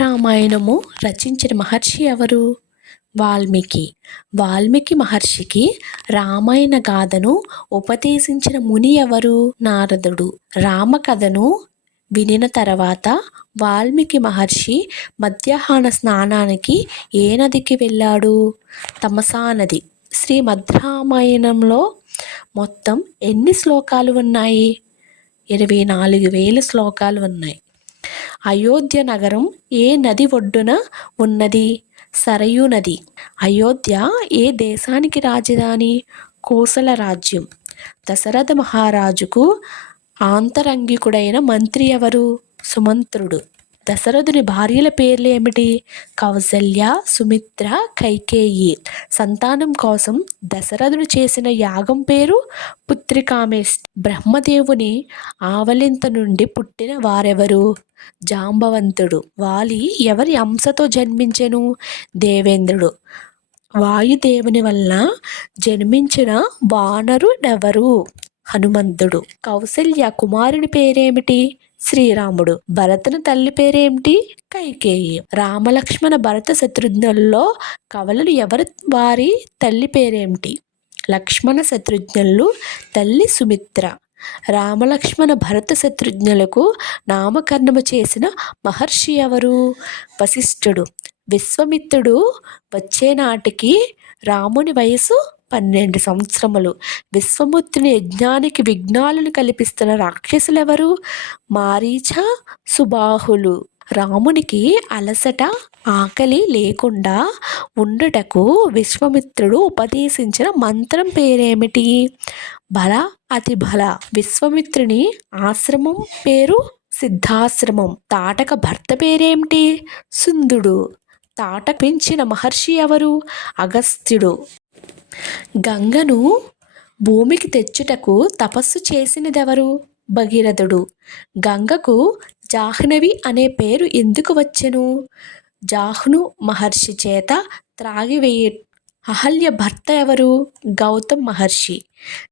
రామాయణము రచించిన మహర్షి ఎవరు? వాల్మీకి. వాల్మీకి మహర్షికి రామాయణ గాథను ఉపదేశించిన ముని ఎవరు? నారదుడు. రామకథను వినిన తర్వాత వాల్మీకి మహర్షి మధ్యాహ్న స్నానానికి ఏ నదికి వెళ్ళాడు? తమసా నది. శ్రీమద్ రామాయణంలో మొత్తం ఎన్ని శ్లోకాలు ఉన్నాయి? 24,000 శ్లోకాలు ఉన్నాయి. అయోధ్య నగరం ఏ నది ఒడ్డున ఉన్నది? సరయూ నది. అయోధ్య ఏ దేశానికి రాజధాని? కోసల రాజ్యం. దశరథ మహారాజుకు ఆంతరంగికుడైన మంత్రి ఎవరు? సుమంత్రుడు. దశరథుని భార్యల పేర్లు ఏమిటి? కౌసల్య, సుమిత్ర, కైకేయి. సంతానం కోసం దశరథుడు చేసిన యాగం పేరు పుత్రికామేష్టి. బ్రహ్మదేవుని ఆవలింత నుండి పుట్టిన వారెవరు? జాంబవంతుడు. వాలి ఎవరి అంశతో జన్మించెను? దేవేంద్రుడు. వాయుదేవుని వల్ల జన్మించిన వానరుడెవరు? హనుమంతుడు. కౌసల్య కుమారుని పేరేమిటి? శ్రీరాముడు. భరతుని తల్లి పేరేమిటి? కైకేయి. రామలక్ష్మణ భరత శత్రుఘ్నుల్లో కవలలు ఎవరు? వారి తల్లి పేరేమిటి? లక్ష్మణ శత్రుఘ్నులు తల్లి సుమిత్ర. రామలక్ష్మణ భరత శత్రుఘ్నులకు నామకరణము చేసిన మహర్షి ఎవరు? వశిష్ఠుడు. విశ్వామిత్రుడు వచ్చే నాటికి రాముని వయసు 12 సంవత్సరములు. విశ్వామిత్రుని యజ్ఞానికి విఘ్నాలను కల్పిస్తున్న రాక్షసులెవరు? మారీచ, సుబాహులు. రామునికి అలసట, ఆకలి లేకుండా ఉండుటకు విశ్వామిత్రుడు ఉపదేశించిన మంత్రం పేరేమిటి? బల అతి బల. విశ్వామిత్రుని ఆశ్రమం పేరు సిద్ధాశ్రమం. తాటక భర్త పేరేమిటి? సుందుడు. తాటక పెంచిన మహర్షి ఎవరు? అగస్త్యుడు. గంగను భూమికి తెచ్చుటకు తపస్సు చేసినదెవరు? భగీరథుడు. గంగకు జాహ్నవి అనే పేరు ఎందుకు వచ్చెను? జాహ్ను మహర్షి చేత త్రాగివేయ. అహల్య భర్త ఎవరు? గౌతమ్ మహర్షి.